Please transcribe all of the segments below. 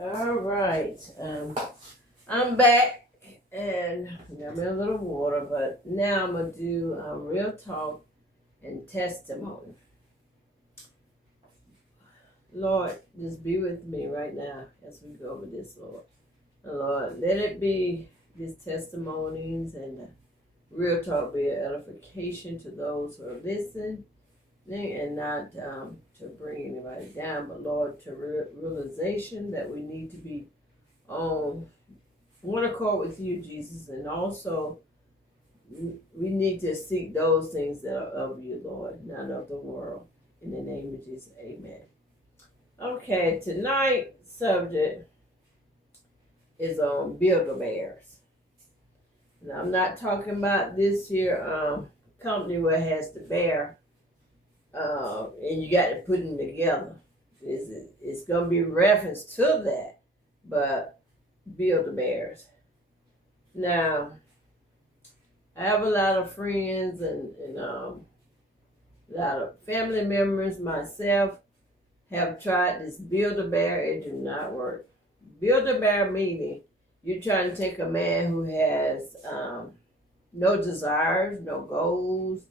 All right. I'm back and got me a little water, but now I'm gonna do real talk and testimony. Lord, just be with me right now as we go over this, Lord. And Lord, let it be these testimonies and real talk be an edification to those who are listening and not to bring anybody down, but Lord, to realization that we need to be on one accord with you, Jesus, and also we need to seek those things that are of you, Lord, not of the world. In the name of Jesus, amen. Okay, tonight's subject is on Build-A-Bears. Now, I'm not talking about this here company where it has the bear and you got to put them together. It's going to be reference to that, but Build-A-Bears. Now, I have a lot of friends and a lot of family members, myself, have tried this Build-A-Bear. It do not work. Build-A-Bear meaning you're trying to take a man who has no desires, no goals,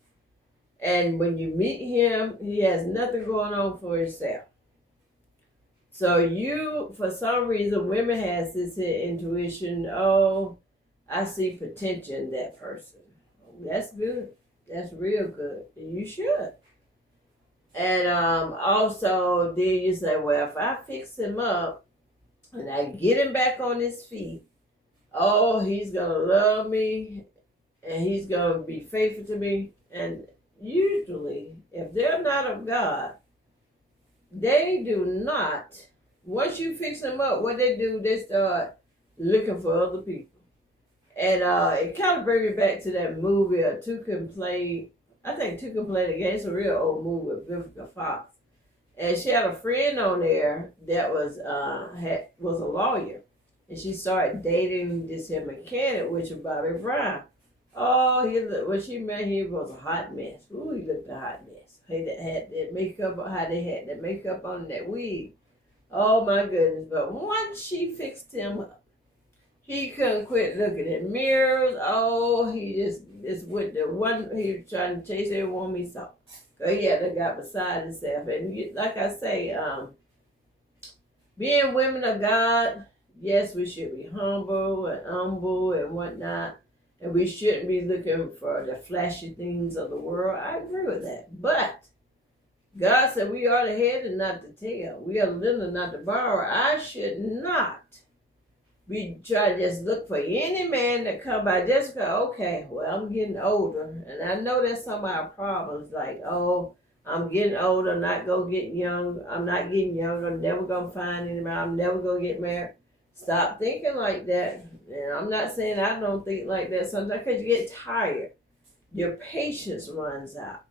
and when you meet him, he has nothing going on for himself. So you, for some reason, women has this intuition, oh, I see potential in that person. That's good. That's real good. You should. And also, then you say, well, if I fix him up and I get him back on his feet, oh, he's going to love me and he's going to be faithful to me. And usually, if they're not of God, they do not. Once you fix them up, what they do, they start looking for other people. And it kind of brings me back to that movie Tuca played. I think Tuca played again. It's a real old movie with Vivica Fox. And she had a friend on there that was a lawyer. And she started dating this here mechanic, which was Bobby Brown. Oh, when she met him, he was a hot mess. Ooh, he looked a hot mess. He had that makeup, how they had that makeup on that wig. Oh my goodness. But once she fixed him up, he couldn't quit looking at mirrors. Oh, he just went the one, he was trying to chase every woman he saw. Cause he had to got beside himself. And like I say, being women of God, yes, we should be humble and whatnot. And we shouldn't be looking for the flashy things of the world. I agree with that. But God said we are the head and not the tail. We are the lender and not the borrower. I should not be trying to just look for any man that come by just go, okay, well, I'm getting older. And I know that's some of our problems. Like, oh, I'm getting older, I'm not going to get young. I'm not getting younger. I'm never going to find anybody. I'm never going to get married. Stop thinking like that. And I'm not saying I don't think like that sometimes because you get tired. Your patience runs out.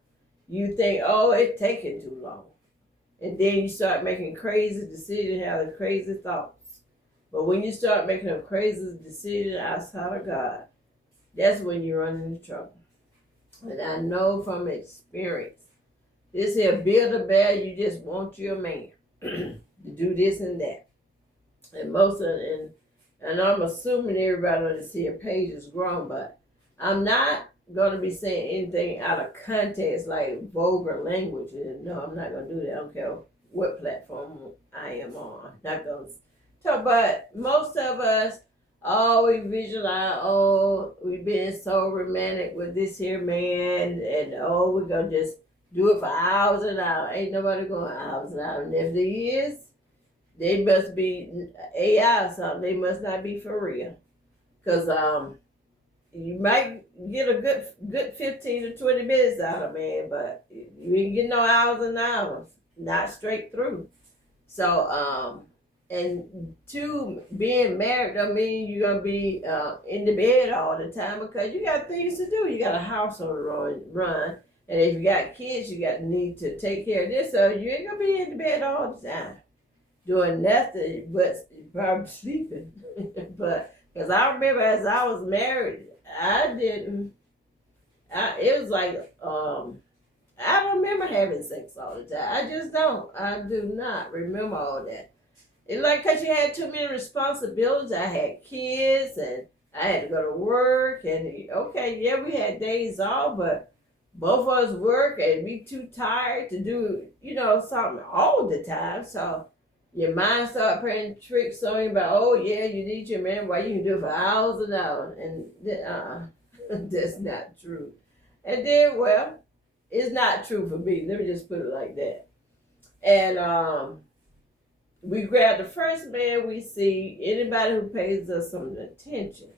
You think, oh, it's taking too long. And then you start making crazy decisions, having crazy thoughts. But when you start making a crazy decision outside of God, that's when you run into trouble. And I know from experience, this here Build-A-Bear, you just want your man to do this and that. And most of and I'm assuming everybody on this here page is grown, but I'm not going to be saying anything out of context like vulgar language. No, I'm not going to do that. I don't care what platform I am on. Not going to talk, but most of us, oh, we visualize, oh, we've been so romantic with this here man, and oh, we're going to just do it for hours and hours. Ain't nobody going hours and hours. And if there is, they must be AI or something. They must not be for real. Because you might get a good 15 to 20 minutes out of a man, but you ain't getting no hours and hours. Not straight through. So, and two, being married don't mean you're going to be in the bed all the time because you got things to do. You got a household to run. And if you got kids, you got need to take care of this. So you ain't going to be in the bed all the time doing nothing but probably sleeping. But because I remember as I was married, it was like, I don't remember having sex all the time. I just don't. I do not remember all that. It's like because you had too many responsibilities. I had kids and I had to go to work. And okay, yeah, we had days off, but both of us work and we too tired to do, something all the time. So your mind start playing tricks on you about, oh yeah, you need your man, why you can do it for hours and hours. And that's not true. And then, well, it's not true for me. Let me just put it like that. And we grab the first man we see, anybody who pays us some attention.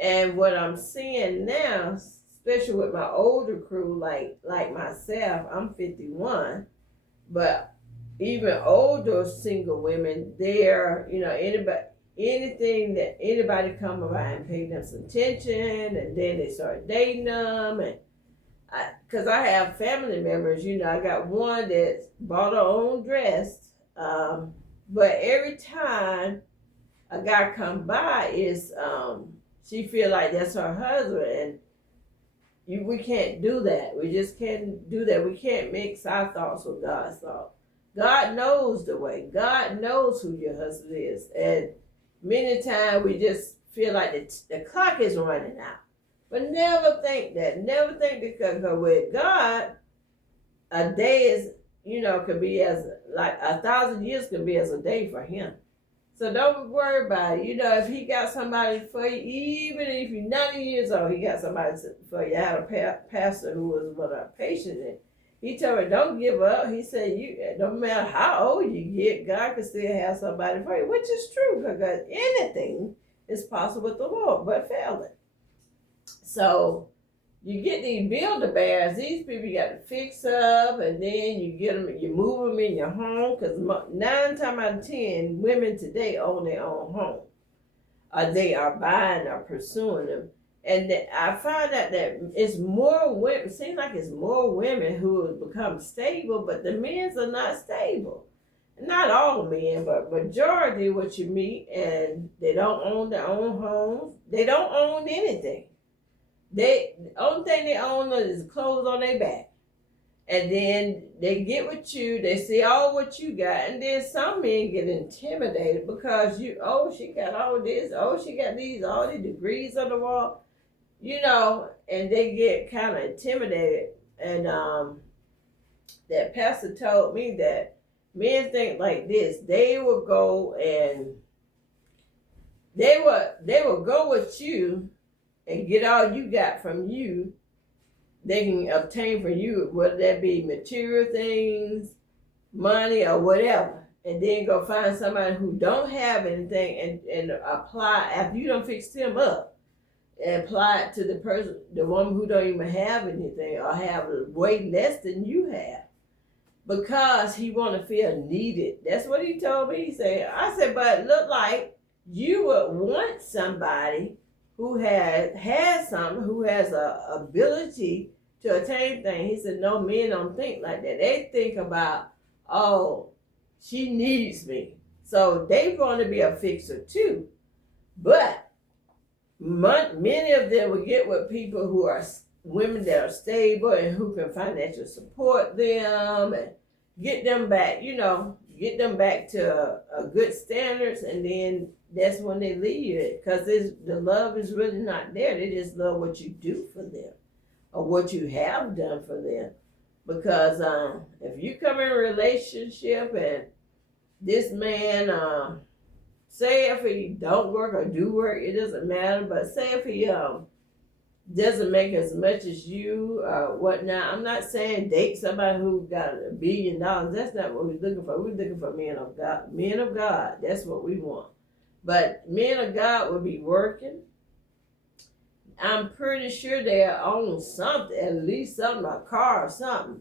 And what I'm seeing now, especially with my older crew, like myself, I'm 51, but even older single women, they're, anything that anybody come around and pay them some attention, and then they start dating them. And because I have family members, I got one that bought her own dress, but every time a guy come by, she feel like that's her husband, and we can't do that. We just can't do that. We can't mix our thoughts with God's thoughts. God knows the way. God knows who your husband is, and many times we just feel like the clock is running out. But never think that. Never think, because with God, a day is, could be as like 1,000 years could be as a day for Him. So don't worry about it. If He got somebody for you, even if you're 90 years old, He got somebody for you. I had a pastor who was one of our patients, and he told me, don't give up. He said, no matter how old you get, God can still have somebody for you, which is true, because anything is possible with the Lord, but failing. So you get these builder-bears. These people you got to fix up, and then you move them in your home, because 9 times out of 10, women today own their own home. Or they are buying or pursuing them. And I find out that it's more women, seems like it's more women who have become stable, but the men are not stable. Not all men, but majority what you meet, and they don't own their own homes. They don't own anything. The only thing they own is clothes on their back. And then they get with you, they see all what you got, and then some men get intimidated because she got all this, she got all these degrees on the wall, and they get kind of intimidated. And that pastor told me that men think like this: they will go and they will go with you and get all you got from you. They can obtain from you, whether that be material things, money, or whatever, and then go find somebody who don't have anything and apply after you don't fix them up, and apply it to the woman who don't even have anything or have way less than you have, because he want to feel needed. That's what he told me. I said, but look like you would want somebody who has something, who has a ability to attain things. He said, no, men don't think like that. They think about, oh, she needs me. So they want to be a fixer too. But many of them will get with people who are women that are stable and who can financially support them and get them back, to a good standards, and then that's when they leave you, because the love is really not there. They just love what you do for them or what you have done for them. Because if you come in a relationship and this man, say if he don't work or do work, it doesn't matter, but say if he doesn't make as much as you or whatnot. I'm not saying date somebody who got $1 billion. That's not what we're looking for. We're looking for men of God. Men of God, that's what we want. But men of God will be working. I'm pretty sure they own something, at least something, a car or something.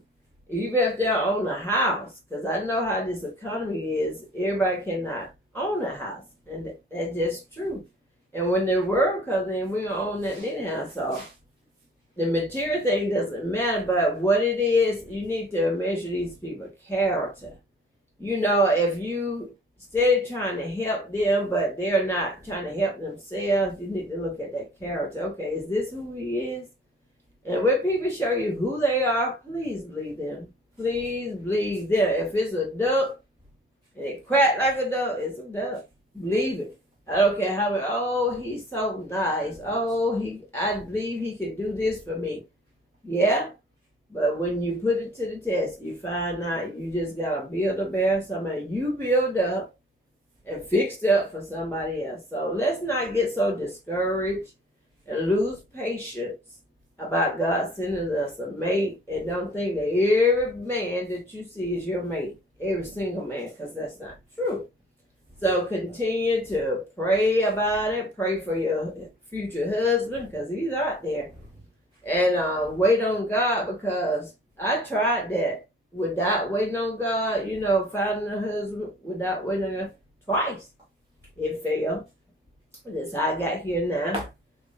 Even if they own a house, because I know how this economy is. Everybody cannot own a house, and that's just true. And when the world comes in, we don't own that anyhow. So the material thing doesn't matter, but what it is, you need to measure these people's character. If you steady trying to help them, but they're not trying to help themselves, you need to look at that character. Okay, is this who he is? And when people show you who they are, please believe them. Please believe them. If it's a duck and it crack like a dove, it's a dove. Believe it. I don't care how. Oh, he's so nice. Oh, I believe he can do this for me. Yeah, but when you put it to the test, you find out you just gotta build a bear, somebody you build up and fixed up for somebody else. So let's not get so discouraged and lose patience about God sending us a mate, and don't think that every man that you see is your mate, every single man, because that's not true. So continue to pray about it. Pray for your future husband, because he's out there. And wait on God, because I tried that without waiting on God, finding a husband without waiting on God twice. It failed. That's how I got here now.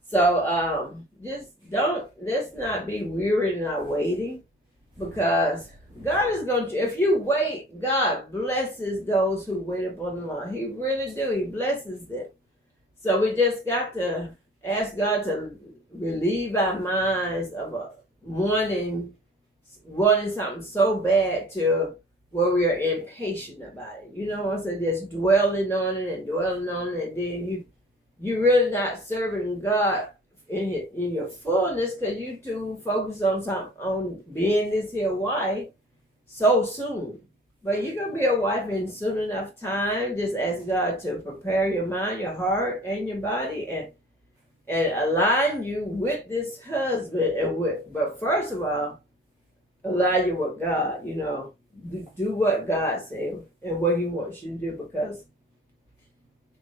So let's not be weary in our waiting, because God is going to, if you wait, God blesses those who wait upon the Lord. He really do. He blesses them. So we just got to ask God to relieve our minds of wanting something so bad to where we are impatient about it. You know what I'm saying? Just dwelling on it, and then you're really not serving God in your fullness, because you too focus on being this here wife so soon. But you're going to be a wife in soon enough time. Just ask God to prepare your mind, your heart, and your body, and align you with this husband. But first of all, align you with God. Do what God said and what He wants you to do, because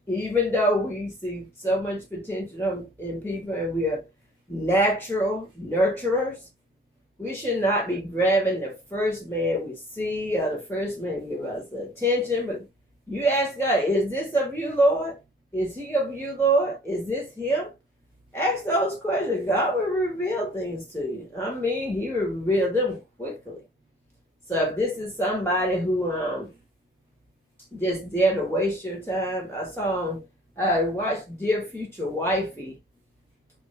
even though we see so much potential in people and we are natural nurturers, we should not be grabbing the first man we see or the first man give us the attention. But you ask God, is this of you, Lord? Is he of you, Lord? Is this him? Ask those questions. God will reveal things to you. I mean, He will reveal them quickly. So if this is somebody who just dare to waste your time, I watched Dear Future Wifey.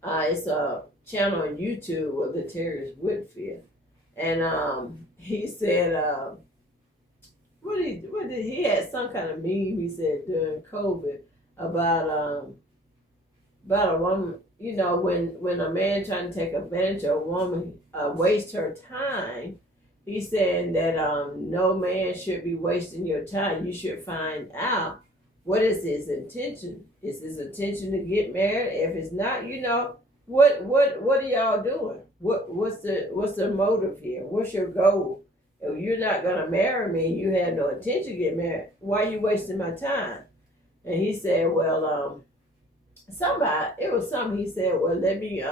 It's a channel on YouTube with Latarius Whitfield, and he said, what did he had some kind of meme he said during COVID about a woman. When a man trying to take advantage of a woman, waste her time. He's saying that no man should be wasting your time. You should find out what is his intention. Is his intention to get married? If it's not, what are y'all doing? What's the motive here? What's your goal? If you're not gonna marry me, you have no intention to get married, why are you wasting my time? And he said, well, he said, well, let me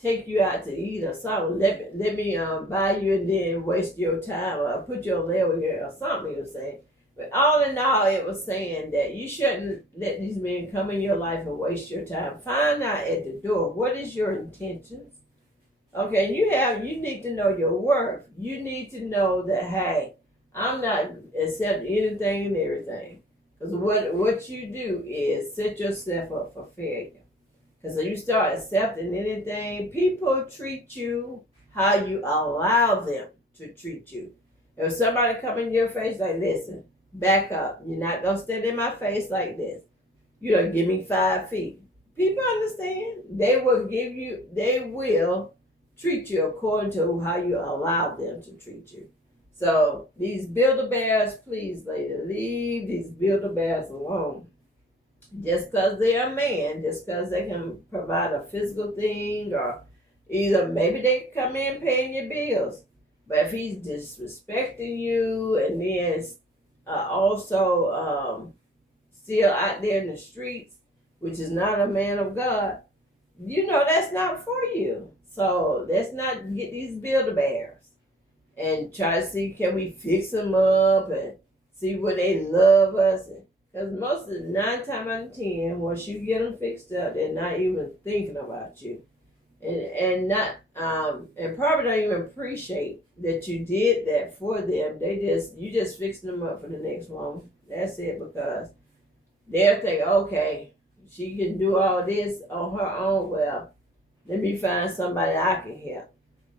take you out to eat or something. Let me buy you and then waste your time or put your leg here or something, he was saying. But all in all, it was saying that you shouldn't let these men come in your life and waste your time. Find out at the door, what is your intentions? Okay, you need to know your worth. You need to know that, hey, I'm not accepting anything and everything. Because what you do is set yourself up for failure. Because if you start accepting anything, people treat you how you allow them to treat you. If somebody come in your face like, listen, back up. You're not going to stand in my face like this. Give me 5 feet. People understand. They will treat you according to how you allow them to treat you. So these Build-A-Bears, please, lady, leave these Build-A-Bears alone. Just because they're a man, just because they can provide a physical thing, or either maybe they come in paying your bills. But if he's disrespecting you and then also still out there in the streets, which is not a man of God, that's not for you. So let's not get these Build-A-Bears and try to see, can we fix them up and see where they love us. Because most of the 9 times out of 10, once you get them fixed up, they're not even thinking about you. And probably don't even appreciate that you did that for them. You just fixing them up for the next one. That's it, because they'll think, okay, she can do all this on her own. Well, let me find somebody I can help.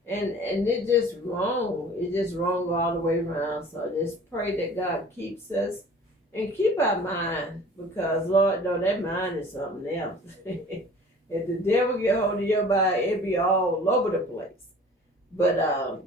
And it's just wrong. It's just wrong all the way around. So just pray that God keeps us and keep our mind, because Lord, no, that mind is something else. If the devil get hold of your mind, it be all over the place. But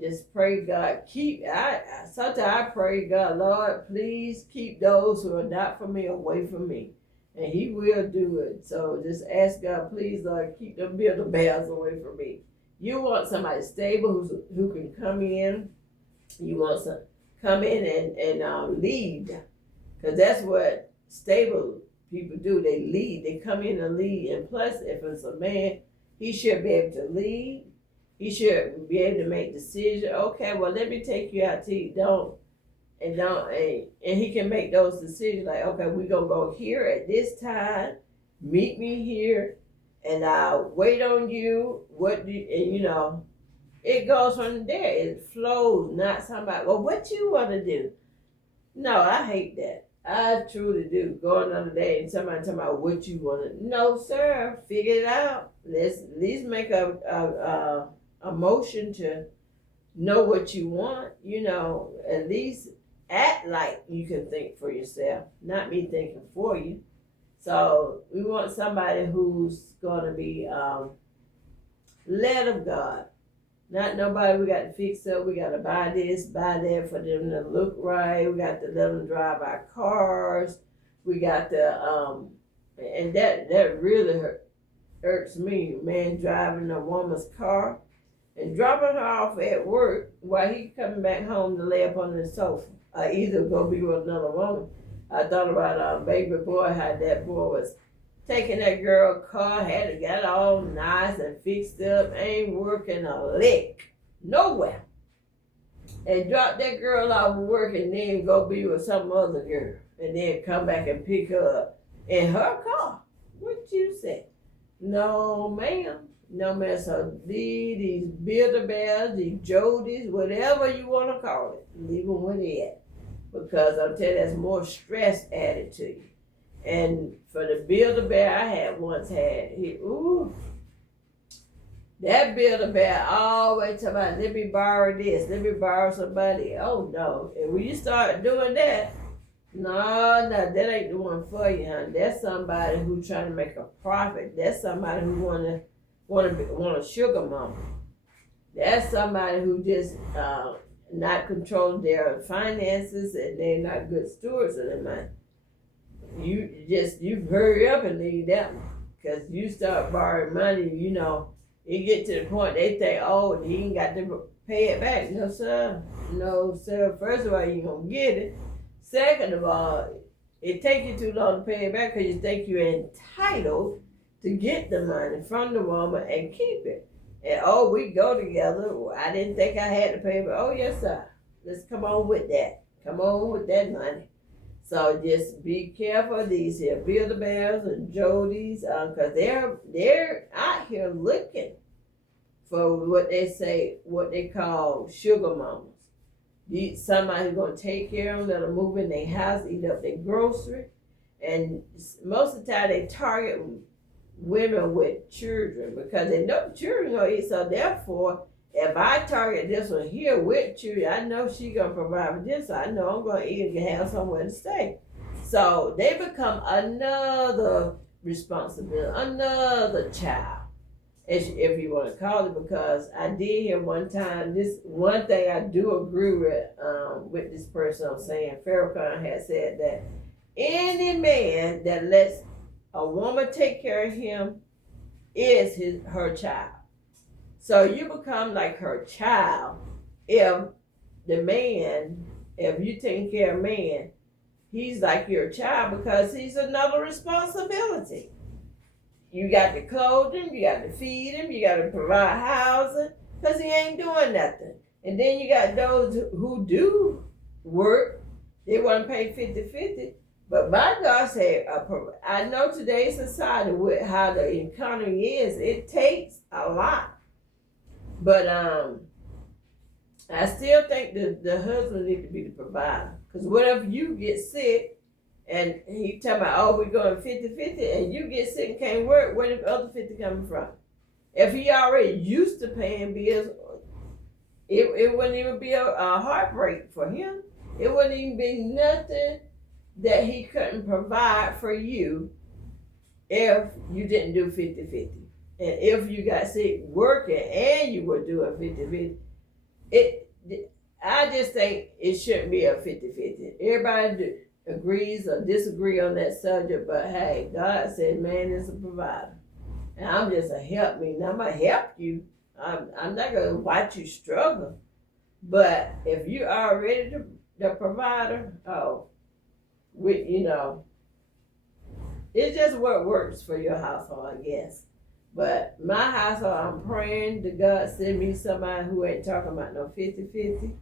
just pray God keep. I sometimes I pray God, Lord, please keep those who are not for me away from me, and He will do it. So just ask God, please, Lord, keep them builder bears away from me. You want somebody stable who can come in. You want some come in and lead, because that's what stable people do. They lead. They come in and lead. And plus, if it's a man, he should be able to lead. He should be able to make decisions. Okay, well, let me take you out to eat. And he can make those decisions like, okay, we're going to go here at this time. Meet me here, and I'll wait on you. It goes from there. It flows, not somebody, well, what you want to do? No, I hate that. I truly do. Go another day and somebody talking about what you want to. No, sir. Figure it out. Let's at least make a motion to know what you want. At least act like you can think for yourself, not me thinking for you. So we want somebody who's going to be led of God. Not nobody we got to fix up. We got to buy this, buy that for them to look right. We got to let them drive our cars. We got to, and that really irks me, man, driving a woman's car and dropping her off at work while he coming back home to lay up on the sofa. Either go be with another woman. I thought about baby boy, how that boy was taking that girl car, had it got all nice and fixed up, ain't working a lick nowhere, and drop that girl off of work and then go be with some other girl, and then come back and pick her up in her car. What you say? No, ma'am. No, ma'am. So these builder bears, these Jodies, whatever you want to call it, leave them where they at, because I'm telling you, there's more stress added to you. And for the builder bear I once had, that builder bear always talking about, let me borrow this, let me borrow somebody. Oh no. And when you start doing that, no, that ain't the one for you, honey. That's somebody who trying to make a profit. That's somebody who want a sugar mama. That's somebody who just not controlling their finances, and they're not good stewards of their money. You hurry up and leave that one, because you start borrowing money, it get to the point they think, oh, he ain't got to pay it back. No, sir. First of all, you ain't gonna get it. Second of all, it take you too long to pay it back because you think you're entitled to get the money from the woman and keep it. And we go together. I didn't think I had to pay, but yes, sir. Let's come on with that. Come on with that money. So just be careful of these here builder bears and Jodies, because they're out here looking for what they call sugar mamas. Somebody who's gonna take care of them, let them move in their house, eat up their grocery, and most of the time they target women with children because they know the children gonna eat. So therefore, if I target this one here with children, I know she gonna provide for this. So I know I'm gonna eat and have somewhere to stay. So they become another responsibility, another child, if you want to call it. Because I did hear one time, this one thing I do agree with this person I'm saying. Farrakhan had said that any man that lets a woman take care of him is her child. So you become like her child if you taking care of a man, he's like your child because he's another responsibility. You got to clothe him, you got to feed him, you got to provide housing because he ain't doing nothing. And then you got those who do work, they want to pay 50-50. But my God said, I know today's society with how the economy is, it takes a lot. But I still think the husband needs to be the provider. Because what if you get sick and he talking about, we're going 50-50, and you get sick and can't work, where the other 50 coming from? If he already used to paying bills, it wouldn't even be a heartbreak for him. It wouldn't even be nothing that he couldn't provide for you if you didn't do 50-50. And if you got sick working and you were doing 50-50, I just think it shouldn't be a 50-50. Everybody agrees or disagree on that subject, but hey, God said man is a provider. And I'm just a help me. Now I'm going to help you. I'm not going to watch you struggle. But if you are already the provider, it's just what works for your household, I guess. But my household, I'm praying to God send me somebody who ain't talking about no 50-50.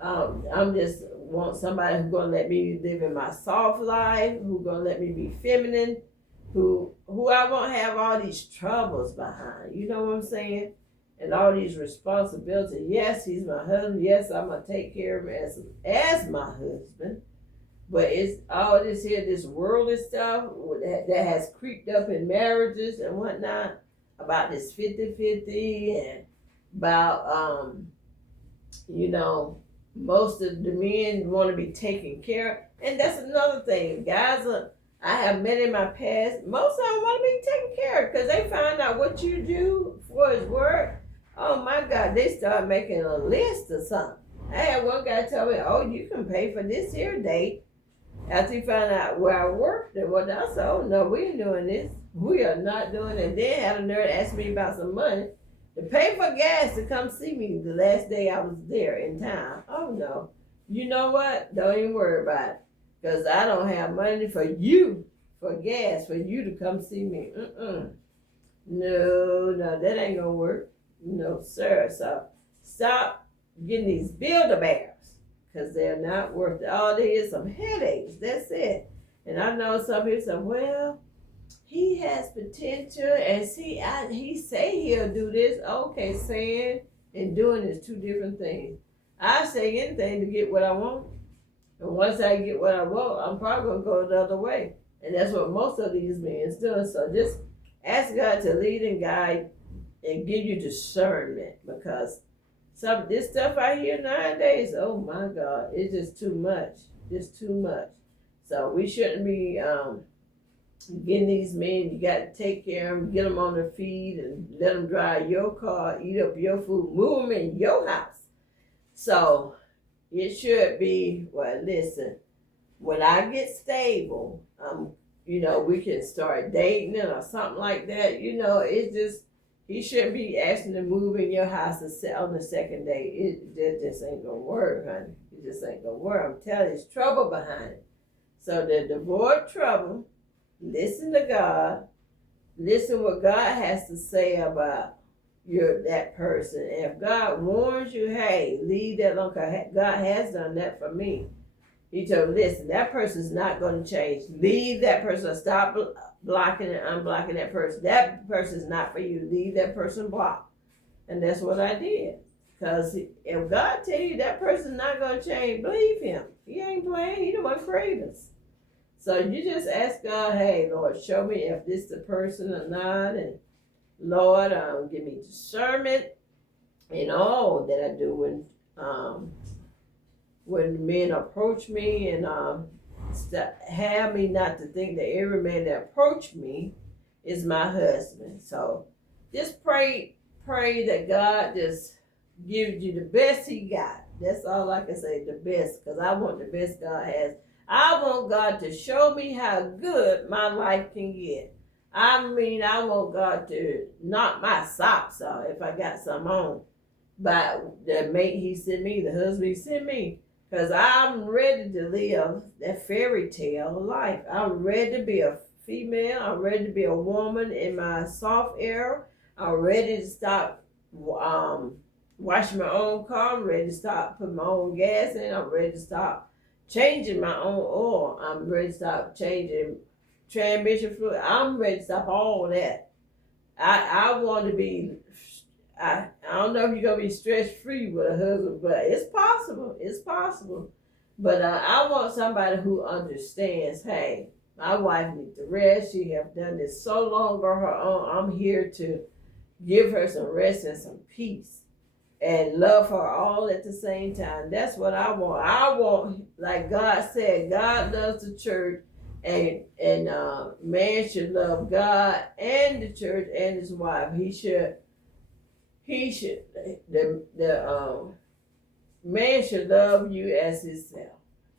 I'm just want somebody who's gonna let me live in my soft life, who's gonna let me be feminine, who I won't have all these troubles behind. You know what I'm saying? And all these responsibilities. Yes, he's my husband. Yes, I'm gonna take care of him as my husband. But it's all this worldly stuff that has creeped up in marriages and whatnot, about this 50-50 and about, most of the men want to be taken care of. And that's another thing. Guys, I have met in my past, most of them want to be taken care of because they find out what you do for his work. Oh my God, they start making a list or something. I had one guy tell me, oh, you can pay for this here date. After he found out where I worked and what I said, oh no, we ain't doing this. We are not doing it. Then had a nerd ask me about some money to pay for gas to come see me the last day I was there in town. Oh no. You know what? Don't even worry about it. Because I don't have money for you, for gas, for you to come see me. No, that ain't gonna work. No, sir. So stop getting these Build-A-Bears. Because they're not worth it. All there is some headaches. That's it. And I know some people say, well, he has potential and see, he say he'll do this. Okay, saying and doing is two different things. I say anything to get what I want. And once I get what I want, I'm probably going to go the other way. And that's what most of these men is doing. So just ask God to lead and guide and give you discernment, because this stuff out here nowadays, oh my God, it's just too much. Just too much. So we shouldn't be getting these men. You got to take care of them, get them on their feet, and let them drive your car, eat up your food, move them in your house. So it should be, well, listen, when I get stable, we can start dating or something like that. It's just, he shouldn't be asking to move in your house on the second day. It just ain't gonna work, honey. It just ain't gonna work. I'm telling you, there's trouble behind it. So to avoid trouble, listen to God. Listen what God has to say about that person. And if God warns you, hey, leave that alone. God has done that for me. He told me, listen, that person's not going to change. Leave that person. Stop blocking and unblocking that person. That person's not for you. Leave that person blocked. And that's what I did. Because if God tell you that person's not going to change, believe him. He ain't playing. He the one created us. So you just ask God, hey, Lord, show me if this is the person or not. And Lord, give me discernment in all that I do when men approach me, and have me not to think that every man that approached me is my husband. So just pray that God just gives you the best he got. That's all I can say, the best, because I want the best God has. I want God to show me how good my life can get. I want God to knock my socks off if I got some on. But the mate he sent me, the husband he sent me, because I'm ready to live that fairy tale life. I'm ready to be a female. I'm ready to be a woman in my soft era. I'm ready to stop washing my own car. I'm ready to stop putting my own gas in. I'm ready to stop changing my own oil. I'm ready to stop changing transmission fluid. I'm ready to stop all that. I want to be, I don't know if you're going to be stress-free with a husband, but it's possible. It's possible. But I want somebody who understands, hey, my wife needs to rest. She have done this so long on her own. I'm here to give her some rest and some peace. and love her all at the same time. That's what I want. I want, like God said, God loves the church, and man should love God and the church and his wife. He should the man should love you as himself.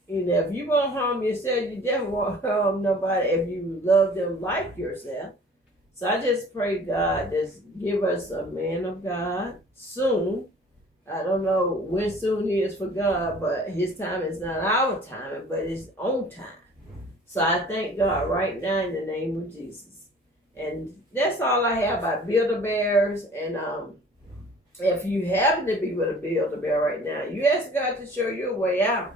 You know, if you won't harm yourself, you definitely won't harm nobody if you love them like yourself. So I just pray God just give us a man of God soon. I don't know when soon is for God, but his time is not our time, but it's on time. So I thank God right now in the name of Jesus. And that's all I have about Build-A-Bears. And if you happen to be with a Build-A-Bear right now, you ask God to show you a way out.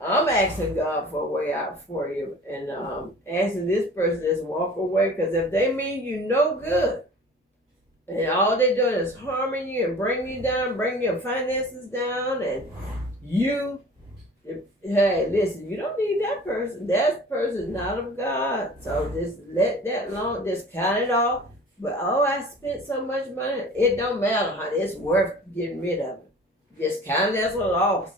I'm asking God for a way out for you, and asking this person to just walk away, because if they mean you no good, and all they're doing is harming you and bringing you down, bringing your finances down, and you, hey, listen, you don't need that person. That person is not of God. So just let that alone. Just count it off. But I spent so much money. It don't matter, honey. It's worth getting rid of it. Just count it as a loss.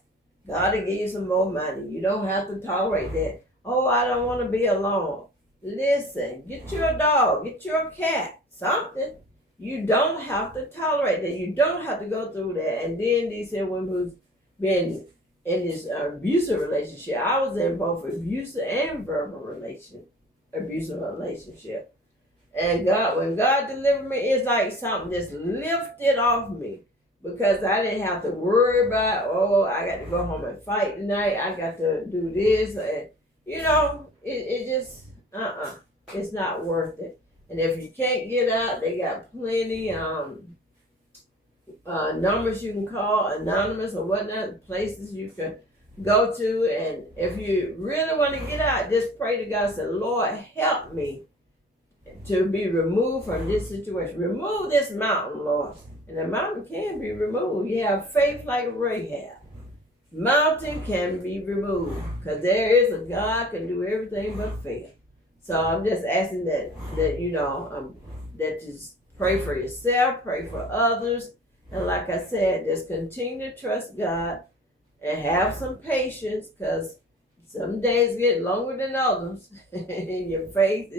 God will give you some more money. You don't have to tolerate that. Oh, I don't want to be alone. Listen, get you a dog, get you a cat, something. You don't have to tolerate that. You don't have to go through that. And then these women who's been in this abusive relationship. I was in both abusive and verbal abusive relationship. And God, when God delivered me, it's like something just lifted off me. Because I didn't have to worry about, I got to go home and fight tonight. I got to do this. And, it just, it's not worth it. And if you can't get out, they got plenty numbers you can call, anonymous or whatnot, places you can go to. And if you really want to get out, just pray to God, say, Lord, help me to be removed from this situation. Remove this mountain, Lord. And the mountain can be removed. You have faith like Rahab. Mountain can be removed, because there is a God can do everything but fail. So I'm just asking that that you pray for yourself, pray for others, and like I said, just continue to trust God and have some patience, because some days get longer than others, and your faith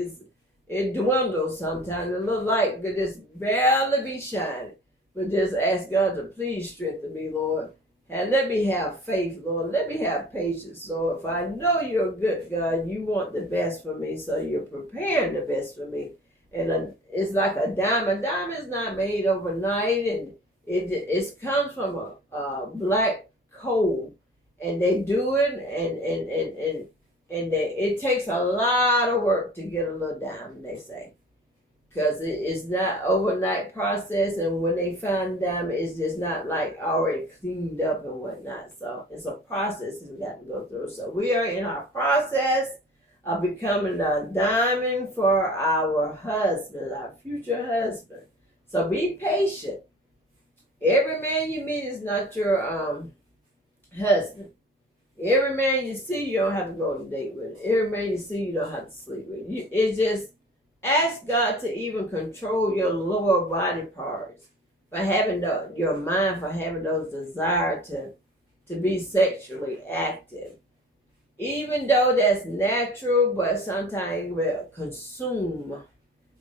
it dwindles sometimes. A little light could just barely be shining. But just ask God to please strengthen me, Lord. And let me have faith, Lord. Let me have patience, Lord. If I know you're a good God, you want the best for me, so you're preparing the best for me. And it's like a diamond. A diamond is not made overnight, and it comes from a black coal. And they do it, and it takes a lot of work to get a little diamond, they say. Because it's not overnight process, and when they find diamond, it's just not like already cleaned up and whatnot. So it's a process you got to go through. So we are in our process of becoming a diamond for our husband, our future husband. So be patient. Every man you meet is not your husband. Every man you see, you don't have to go on a date with. Every man you see, you don't have to sleep with. It's just ask God to even control your lower body parts, for having your mind, for having those desire to be sexually active. Even though that's natural, but sometimes it will consume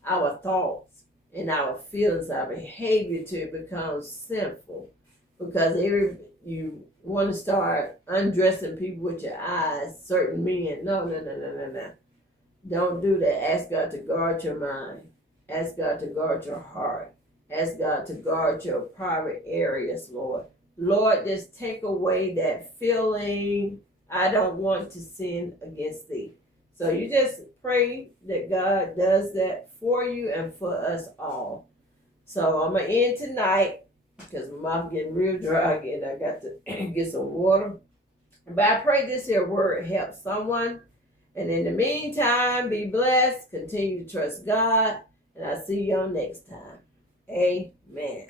our thoughts and our feelings, our behavior to become sinful. Because you want to start undressing people with your eyes, certain men. No. Don't do that. Ask God to guard your mind. Ask God to guard your heart. Ask God to guard your private areas, Lord. Lord, just take away that feeling, I don't want to sin against thee. So you just pray that God does that for you and for us all. So I'm going to end tonight, because my mouth getting real dry again. I got to get some water. But I pray this here word helps someone. And in the meantime, be blessed. Continue to trust God. And I'll see y'all next time. Amen.